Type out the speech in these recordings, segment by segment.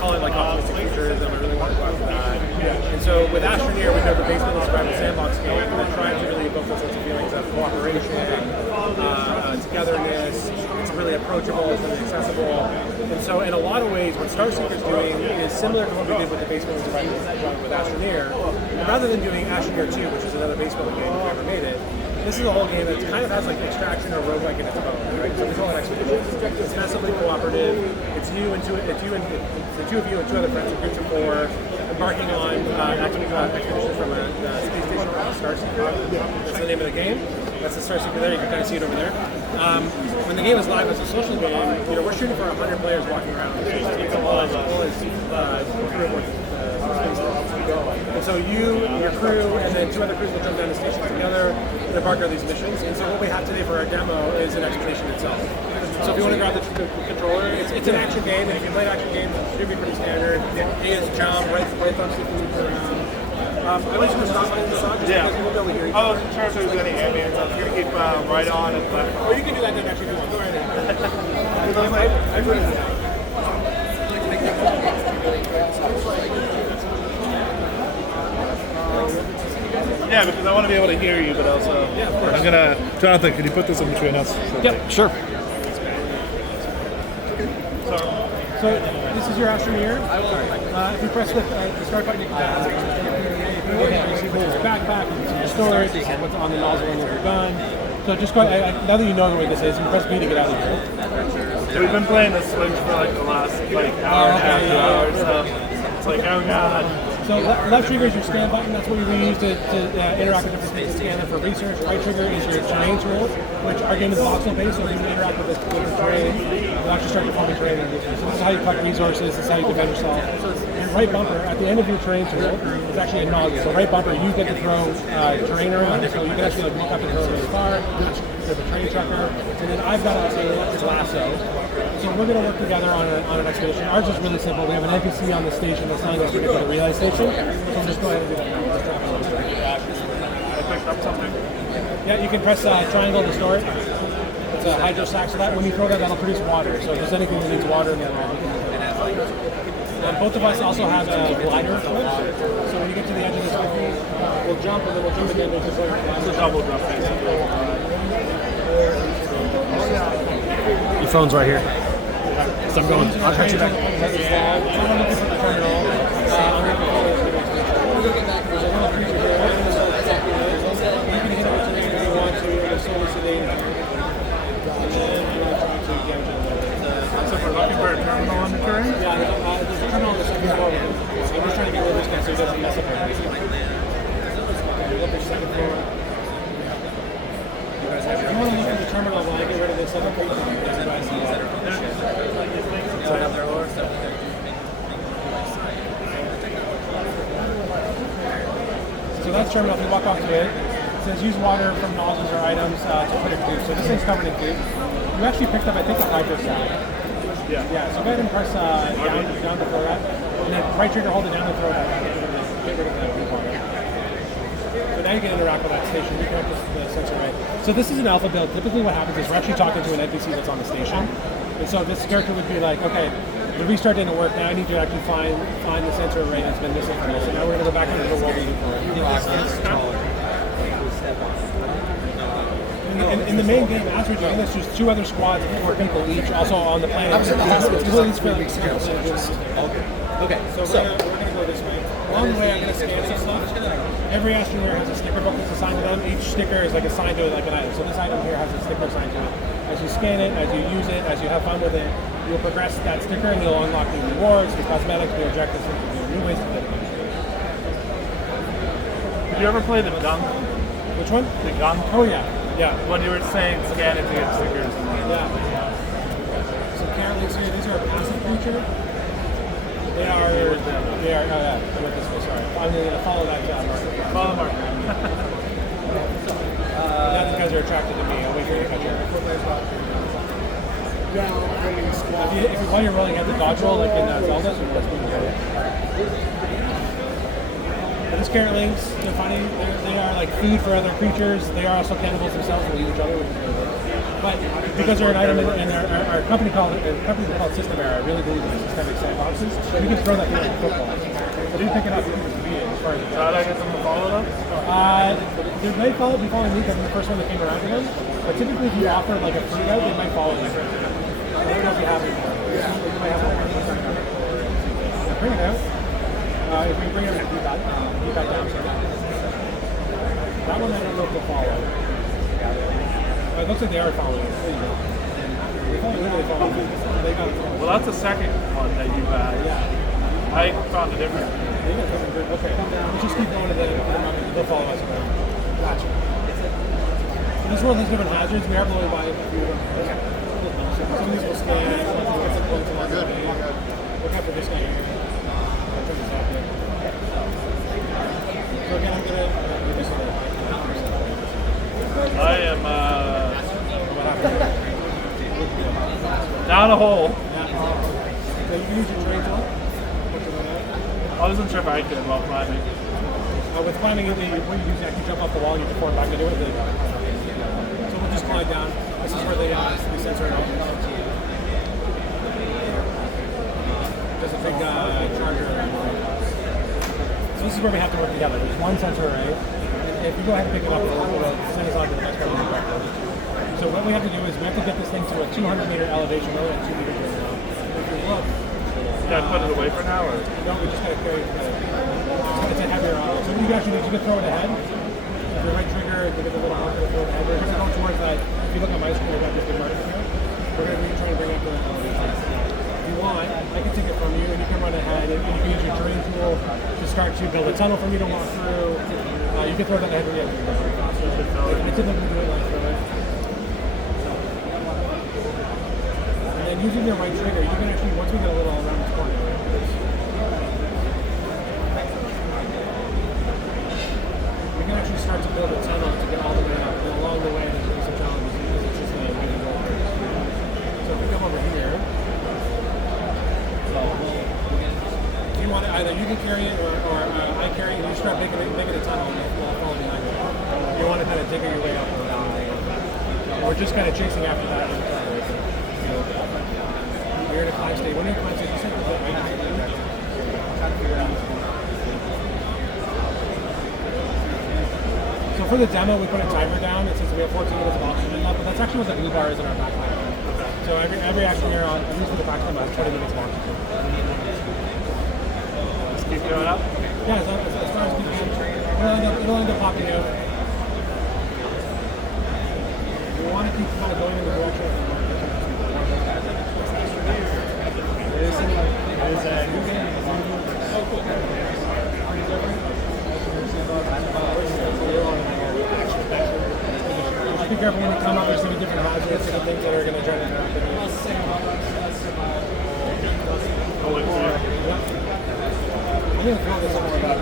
call it like optimistic futurism. I really want to go after that. And so with Astroneer, we built a basement survival sandbox game that tries to really evoke those sorts of feelings of cooperation, togetherness. It's really approachable, it's really accessible. And so in a lot of ways, what Starseeker is doing is similar to what we did with the basement survival with Astroneer. Rather than doing Astroneer 2, which is another basement game if we ever made it, this is a whole game that kind of has like extraction or roguelike in its own, right? So we call it Expeditions. It's massively cooperative. It's the two of you and two other friends in groups of 4 embarking on expeditions from a space station called Starseeker. That's the name of the game. That's the Starseeker there. You can kind of see it over there. When the game is live as a social game, we're shooting for 100 players walking around. It's all and so you, your crew, and then 2 other crews will jump down the stations together and embark on these missions. And so what we have today for our demo is an expedition itself. So if you want to grab the controller, it's an action game, and if you play action games, it should be pretty standard. A is jump, right thumbstick to move around. I wish you were stopping this up. Yeah. Oh, in terms of any ambience, I'm going to keep right on and left. Well, you can do that then actually if you want. Go right ahead. I've written it down. Yeah, because I want to be able to hear you, but also... Yeah, of course. I'm gonna, Jonathan, can you put this in between us? Yep, sure. So this is your Astroneer. If you press the start button, you can you see what's your backpack, you can see your storage, what's on the nozzle when you're done. So just go ahead, now that you know what this is, you can press B to get out of here. So we've been playing the Switch for like the last hour and a half, 2 hours, so it's like, oh god. So left trigger is your scan button. That's what we use to interact with different things and scan them for research. Right trigger is your terrain tool, which our game is voxel based, so if you interact with the terrain, you'll actually start performing terrain. So this is how you collect resources, this is how you defend yourself. Your right bumper, at the end of your terrain tool, is actually a nozzle. So right bumper, you get to throw terrain around, so you can actually walk up and throw really far. There's a train trucker, and then I've got a lasso. So we're going to work together on an expedition. Ours is really simple. We have an NPC on the station that's telling us to go to the relay station. So we'll just go ahead and do that now. I picked up something. Yeah, you can press triangle to store it. It's a hydro sac, so that when you throw that, that'll produce water. So if there's anything that needs water in the world, both of us also have a glider equipped. So when you get to the edge of this cookie, we'll jump and then we'll jump again. It's a double jump, basically. Your phone's right here. So I'm going. I'll catch you back. So we're looking for a terminal on the turret? Yeah, there's a terminal on the second floor. I'm just trying to get rid of this guy so he doesn't mess up our base. Second floor. If you want to look at the terminal while I get rid of this other person, so that's terminal. If you walk off to it, it says use water from nozzles or items to put in food. So this thing's covered in food. You actually picked up, I think, a hydro sac. Yeah. Yeah, so go ahead and press down to throw that. And then right trigger, hold it down and throw that. Get rid of that food water. So now you can interact with that station. You connect the sensor right. So this is an alpha build. Typically what happens is we're actually talking to an NPC that's on the station. And so this character would be like, okay, the restart didn't work. Now I need to actually find the sensor array that's been missing from this. So now we're going to go back into the world we do for it. In the main game, as we're doing this, there's 2 other squads of 4 people each, also on the planet. Okay, so we're gonna go this way. Along the way, I'm gonna scan some stuff. Every Astroneer has a sticker book that's assigned to them. Each sticker is like assigned to like an item. So this item here has a sticker assigned to it. As you scan it, as you use it, as you have fun with it, you'll progress that sticker and you'll unlock new rewards, new cosmetics, new objectives, new ways to play the game. Did you ever play the gunk? Which one? The gunk? Oh yeah. Yeah. When you were saying scan it to get stickers. Yeah. So Carolyn's here, these are a passive creature. They are, oh yeah, I went this way, sorry. I'm going to follow that marker. Follow marker. Not because you're attracted to me, I'll wait for you to catch your if while you're rolling, you have to dodge roll like in Zelda, so that's pretty good. These carrotlings, they're funny. They are like food for other creatures. They are also cannibals themselves and eat each other, which is really good. But because they're an item and our company called System Era, I really believe in systemic sandboxes. We can throw that thing like football. So they pick it up, you can just beat it as far as How did I get them to follow them? they might be following me because I'm the first one that came around to them. But typically, if you offer like a free route, they might follow you. I don't know if you have it. You might have it. Bring it out. If we bring it out, keep that down. So that one I don't know if they'll follow. It looks like they are following us. There you go. They literally follow me. They got it. Well, that's the second one that you had. Yeah. I found a different. They got something good. Okay. Let's just keep going to the mountain. They'll follow us around. Gotcha. So this one has different hazards. We are blowing by a few of them. Okay. Some of these will scan. Good. Look out for this guy here. I'll turn this off here. So again, I'm going to do this one. I am down a hole. So you can use your terrain tool. I wasn't sure if I could while climbing. With climbing, when you use that, you jump off the wall and you can form back into it. So we'll just glide down. This is where the sensor opens. There's a big charger. So this is where we have to work together. There's one sensor array. If you go ahead and pick it up, it'll send us on to the next one. So what we have to do is we have to get this thing to a 200-meter elevation. We're at 2 meters right now. If you look, Yeah, put it away for now, or? no, we just got to carry it. It's a heavier auto. So what you actually do is you can throw it ahead. If your right trigger, give it a little marker to throw it ahead. We're going to go towards that. If you look on my screen, I've got this big marker here. We're going to be trying to bring it up to that elevation. If you want, I can take it from you, and you can run ahead, and you can use your terrain tool to start to build a tunnel for me to walk through. You can throw that ahead when you have to. I typically do it like throw it. And then using your right trigger, you can actually, once we get a little around this corner, we can actually start to build a tunnel to get all the way up. And along the way, there's going to be some challenges because it's just a really low. So if we come over here, if you want to, either you can carry it or I carry it, and you start making a tunnel and we'll follow behind it. You want to kind of dig your way up or down. We're just kind of chasing after that. You're in a climb state. When you're in a climb state, you start to get right now. So for the demo, we put a timer down. It says we have 14 minutes of oxygen left, but that's actually what the blue bar is in our backpack. So every Astroneer on, at least for the PAX demo, has 20 minutes of oxygen. Let's keep going up. Yeah, as far as we can. It'll end up popping out. We want to keep kind of going in the direction of the market. Be careful when you come up, there's going to be different hazards and things that are going to try to interact with you. I'll look through. I'm going to throw this over about it.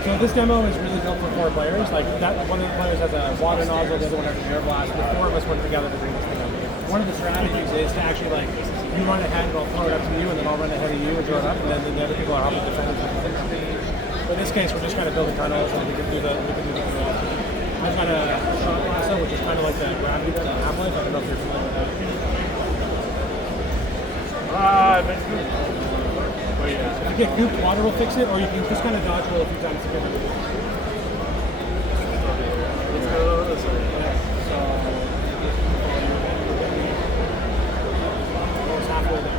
So this demo is really built for 4 players. Like that, one of the players has a water nozzle, the other one has an air blast. The 4 of us work together to bring this thing up. One of the strategies is to actually like you run ahead and I'll throw it up to you, and then I'll run ahead of you and throw it up, and then the other people are helping defend it. But in this case, we're just kind of building tunnels, and we can do the. I've got a shot lasso, which is kind of like the gravity gun in Half-Life. I don't know if you're familiar with that. I've been good. If you get gooped, water will fix it, or you can just kind of dodge roll a few times to get it. Let's go this way. So, almost halfway there.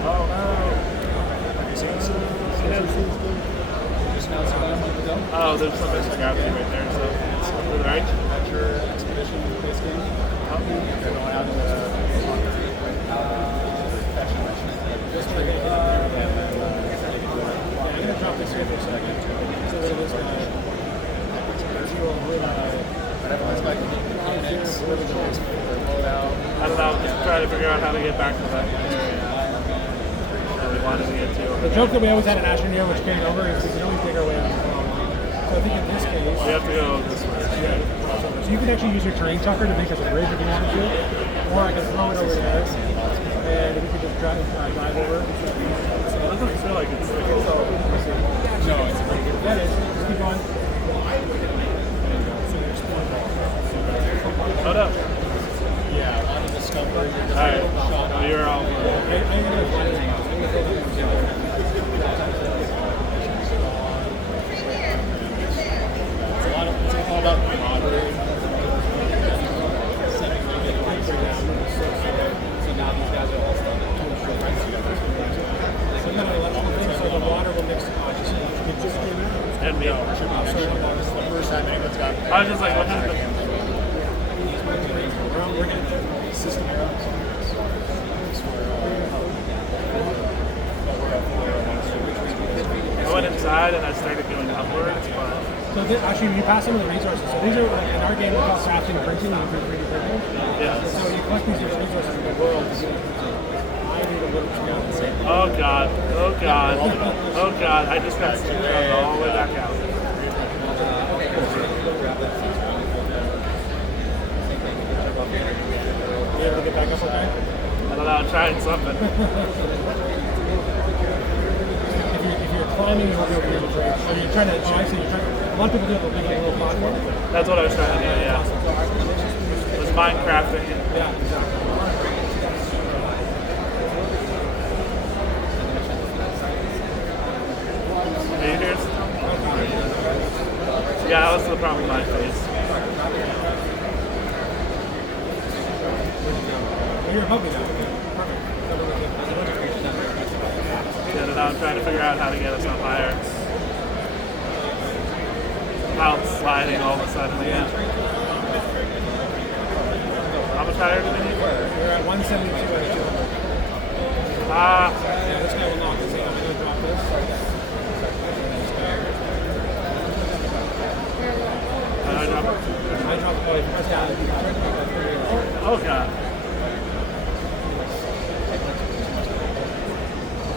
Oh no. Oh, there's some extra gravity right there, so it's to the right. Adventure Expedition base game. You're going out into just like I'm going to drop this here for a second. So that this guy, you will really, everyone's like I don't know, just trying to figure out how to get back to that area that we wanted to get to. the joke that we always had in Astroneer, which carried over, is we can always dig our way out of the problem. So I think in this case, We have to go this way. so you can actually use your terrain chucker to make us a bridge if you wanted to, or I can throw it over there, and we can just dive over. It doesn't feel like it's like No, it's pretty good. That is. Just keep going. Hold up. Yeah, a lot of the discovery. Alright. Oh, you're all. It's all about camaraderie. So now these guys are all starting to show friends together. So then electrical thing, so the water will mix consciously. And me. The first time anyone's got I was just like, what happened? We're getting System Era Softworks. I went inside and I started going upwards, but So actually, you pass some of the resources. So these are like in our game we call crafting and printing. You can 3D printing. yeah. So you collect these resources in the world. I need a little scout. Oh god. Oh god. Oh god. I just got thrown all the way back out. You able to get back up okay? I don't know, I'm trying something. If you're climbing, you won't be able to get the trade. So you're trying to. Oh, I see. You're trying. A lot of people do it with a little platform. That's what I was trying to do, yeah. It was Minecrafting. Yeah, exactly. Are you here? Yeah, that was the problem with my face. You're above me now. Perfect. Yeah, and now I'm trying to figure out how to get us up higher. Now it's sliding all of a sudden again. How much higher do we need? We're at 172 at 200. Ah, Yeah, this guy will knock us out. I'm going to drop this. I drop it. I drop it. Oh, if you press down, you can turn it back. Oh god.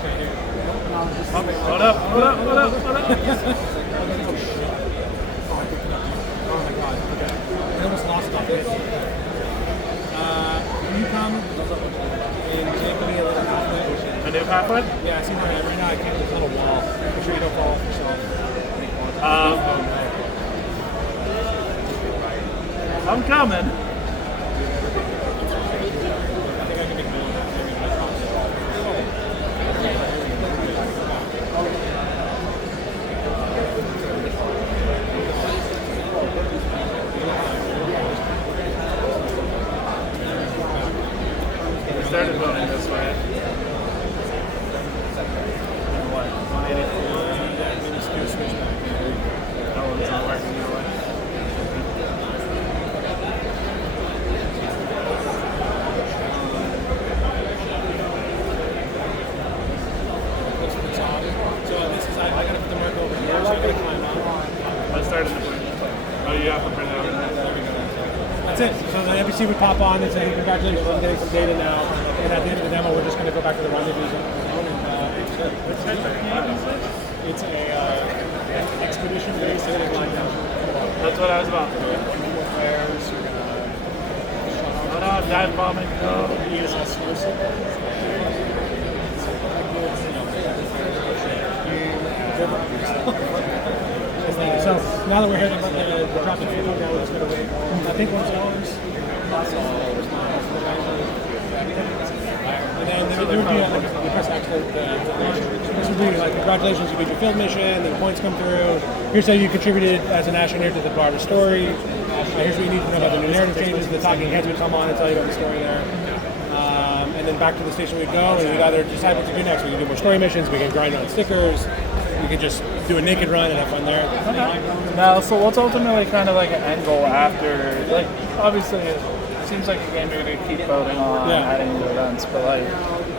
Okay, here. Hold up, hold up, hold up, hold up. Oh my god, okay. I almost lost it off this. Can you come and take me a little pathway? A new pathway? Yeah, I see where I am right now. I can't. There's a little wall. Make sure you don't fall off yourself. I'm coming. I think I can make my own We started going this way. What? 184? No, it's not working that way. So this is, I gotta put the mark over here, so I gotta climb up. I started the print. Oh, you have to print it over there. That's it. So the NPC would pop on and say, congratulations on getting some data now. And at the end of the demo, we're just gonna go back to the rendezvous zone. It's a expedition based in That's what I was about to do. Oh no, I'm dive bombing. Oh. ESS Starseeker. So now that we're here, the dropping info now, we're just gonna wait. I think once hours. And then there would be like, you press X for this would be like, congratulations, you did your field mission, the points come through. Here's how you contributed as an astroneer to the broader story. Here's what you need to know about the new narrative changes. The talking heads would come on and tell you about the story there. And then back to the station we'd go, and we'd either decide what to do next. We can do more story missions, we can grind on stickers, we can just do a naked run and have fun there. Okay. Now, so what's ultimately kind of like an end goal after, like, obviously it seems like a game you're going to keep voting on, adding new events, but like,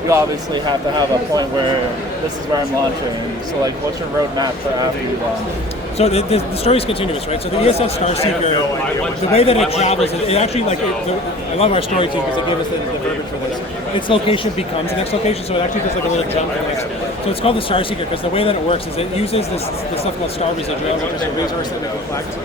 you obviously have to have a point where this is where I'm launching. So like, what's your roadmap for after you launch? So the story is continuous, right? So the ESS Starseeker, the way that it travels, it actually I love our story too because it gave us the verbiage for this. Its location becomes the next location, so it actually does like a little jump to the next. So it's called the Starseeker because the way that it works is it uses this stuff called star residual, which is a resource that we can collect.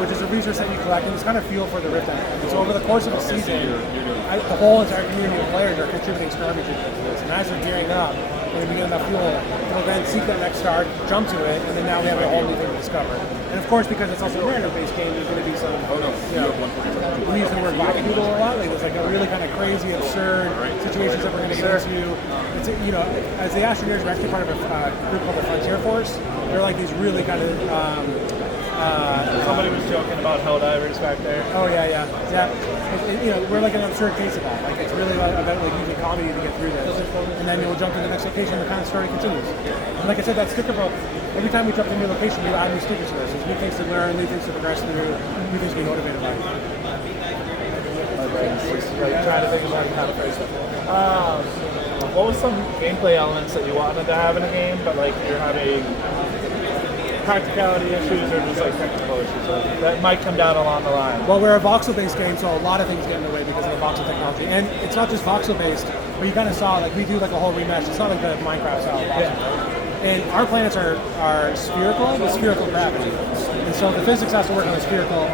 Which is a resource that you collect, and it's kind of fuel for the Rift engine. So over the course of the season, the whole entire community of players are contributing star residual to this, and as they're gearing up, when we get enough fuel, we'll then seek that next star, jump to it, and then now we have a whole new thing to discover. And of course, because it's also a narrative-based game, there's going to be some, we use the word wackadoodle a lot. Like there's like a really kind of crazy, absurd situations that we're going to get into. It's, as the Astroneers, we're actually part of a group called the Frontier Force. They're like these really kind of. Somebody was joking about Helldivers back there. Oh yeah. We're like an absurd case of that. Like it's really about like using comedy to get through this, and then you'll jump to the next location. The kind of story continues. And like I said, that sticker book. Every time we jump to a new location, we add new stickers to this. There's new things to learn, new things to progress through, new things to be motivated by. Trying to think about how to phrase it. What was some gameplay elements that you wanted to have in a game, but like you're having practicality issues or just like technical issues that might come down along the line? Well, we're a voxel-based game, so a lot of things get in the way because of the voxel technology. And it's not just voxel-based, but you kind of saw, like, we do like a whole remesh. It's not like the Minecraft style voxel. Yeah. And our planets are spherical with spherical gravity. And so the physics has to work on spherical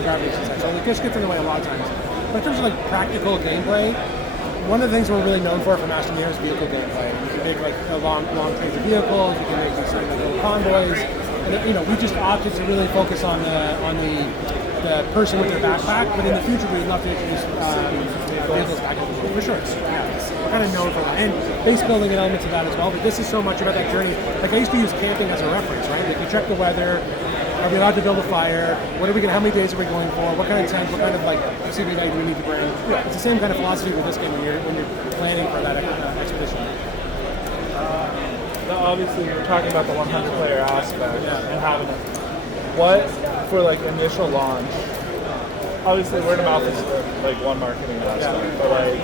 gravity system. So it just gets in the way a lot of times. But in terms of like practical gameplay, one of the things we're really known for from Astroneer is vehicle gameplay. You can make like long trains of vehicles, you can make these like little convoys. And, we just opted to really focus on the person with their backpack, but in the future we'd love to introduce vehicles back into the world, for sure. We're kind of known for that. And base building and elements of that as well, but this is so much about that journey. Like I used to use camping as a reference, right? Like you check the weather, are we allowed to build a fire? How many days are we going for? What kind of tent, what kind of like CB do we need to bring? Yeah. It's the same kind of philosophy with this game when you're planning for that expedition. Obviously, you're talking about the 100-player aspect and having it. What for like initial launch? Obviously, word of mouth is like one marketing aspect, but like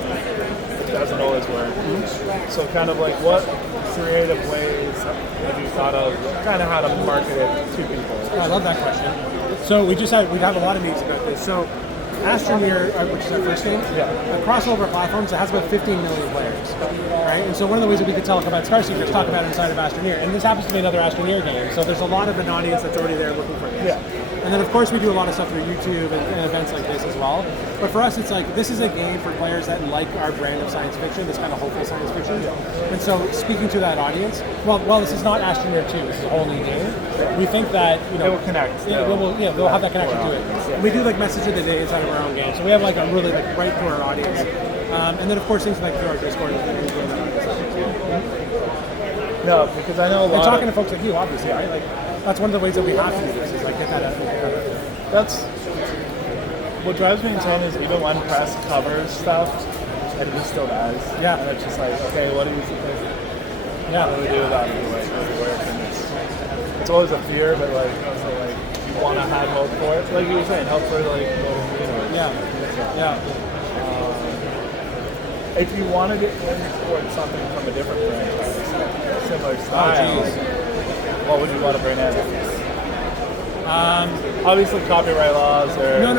it doesn't always work. Mm-hmm. So, kind of like what creative ways have you thought of? Kind of how to market it to people? I love that question. So we've had a lot of meetings about this. So Astroneer, which is our first game, across all of our platforms, it has about 15 million players, right? And so one of the ways that we could tell about Starseeker is talk about it inside of Astroneer. And this happens to be another Astroneer game, so there's a lot of an audience that's already there looking for this. Yeah. And then of course we do a lot of stuff through YouTube and events like this as well. But for us, it's like, this is a game for players that like our brand of science fiction, this kind of hopeful science fiction. And so speaking to that audience, well, this is not Astroneer 2, this is a whole new game. We think that, it will connect. We'll have that connection to it. And we do like message of the day inside of our own game. So we have like a really like right to our audience. And then of course things like through our Discord and things like that. No, because I know a lot talking to folks like you, obviously, right? Like that's one of the ways that we have to do this is like get that out. That's what drives me insane is even when press covers stuff and he still does. Yeah. And it's just like, okay, what do you think? Yeah, what do we do about it? And it's always a fear, but like also like you want to have hope for it. Like you were saying, hope for like if you wanted to import something from a different franchise, similar style, what would you want to bring in? Obviously, copyright laws or no.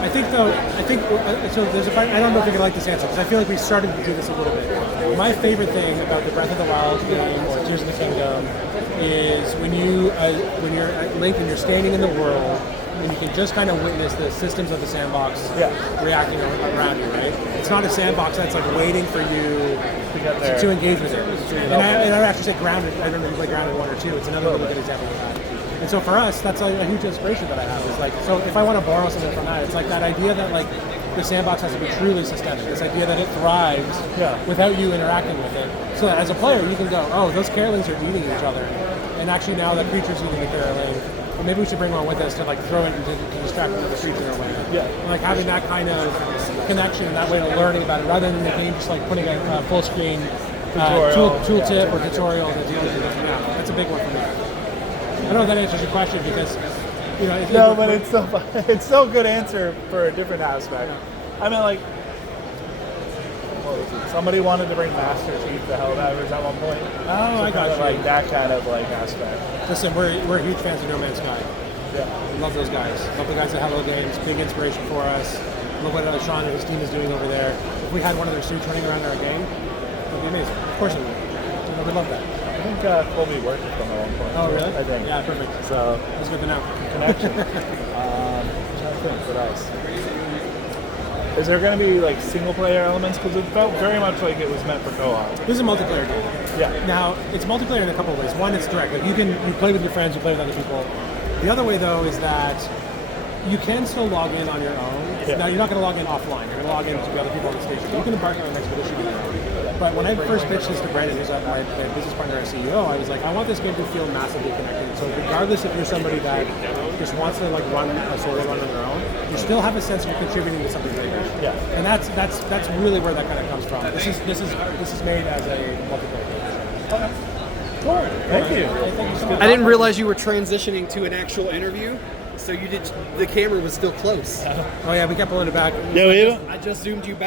I think so. There's I don't know if you're gonna like this answer because I feel like we started to do this a little bit. My favorite thing about the Breath of the Wild game or Tears of the Kingdom is when you're at Link and you're standing in the world and you can just kind of witness the systems of the sandbox reacting around you, right? It's not a sandbox that's like waiting for you to get there to engage with it. And I would actually say Grounded. I don't know if you play Grounded 1 or 2. It's another really good example of that. And so for us, that's like a huge inspiration that I have. Is like, so if I want to borrow something from that, it's like that idea that like the sandbox has to be truly systemic. This idea that it thrives without you interacting with it. So that as a player, you can go, oh, those carolings are eating each other, and actually now that creature's eating a caroling, well, maybe we should bring one with us to like throw it to distract another creature away. Yeah. And like having that kind of connection and that way of learning about it, rather than the game just like putting a full screen tooltip or tutorial that deals with it. Yeah, that's a big one for me. I don't know if that answers your question because, but it's so good answer for a different aspect. Yeah. I mean, like, well, Somebody wanted to bring Master Chief to Helldivers at one point. Oh, I got you. Like that kind of like aspect. Listen, we're huge fans of No Man's Sky. Yeah. We love those guys. Love the guys at Hello Games. Big inspiration for us. Look what Sean and his team is doing over there. If we had one of their suits running around our game, it would be amazing. Of course it would. We love that. I think Colby worked with them at one point. Oh, really? I think. Yeah, perfect. So That's good to know. connection. I'm trying to think what else. Is there going to be like single player elements? Because it felt very much like it was meant for co-op. This is a multiplayer game. Yeah. Now, it's multiplayer in a couple of ways. One, it's direct. Like you play with your friends, you play with other people. The other way, though, is that you can still log in on your own. Yeah. Now, you're not going to log in offline. You're going to log in to the other people on the station. You can embark on an expedition on your own. But when I first pitched this to Brandon, who's my business partner and CEO, I was like, I want this game to feel massively connected. So regardless if you're somebody that just wants to like run a solo run on their own, you still have a sense of contributing to something bigger. Yeah. And that's really where that kind of comes from. This is made as a multiplayer game. Cool. Thank you. Thank you so much. I didn't realize you were transitioning to an actual interview, so the camera was still close. Oh yeah, we kept pulling it back. Yeah, we don't. I just zoomed you back.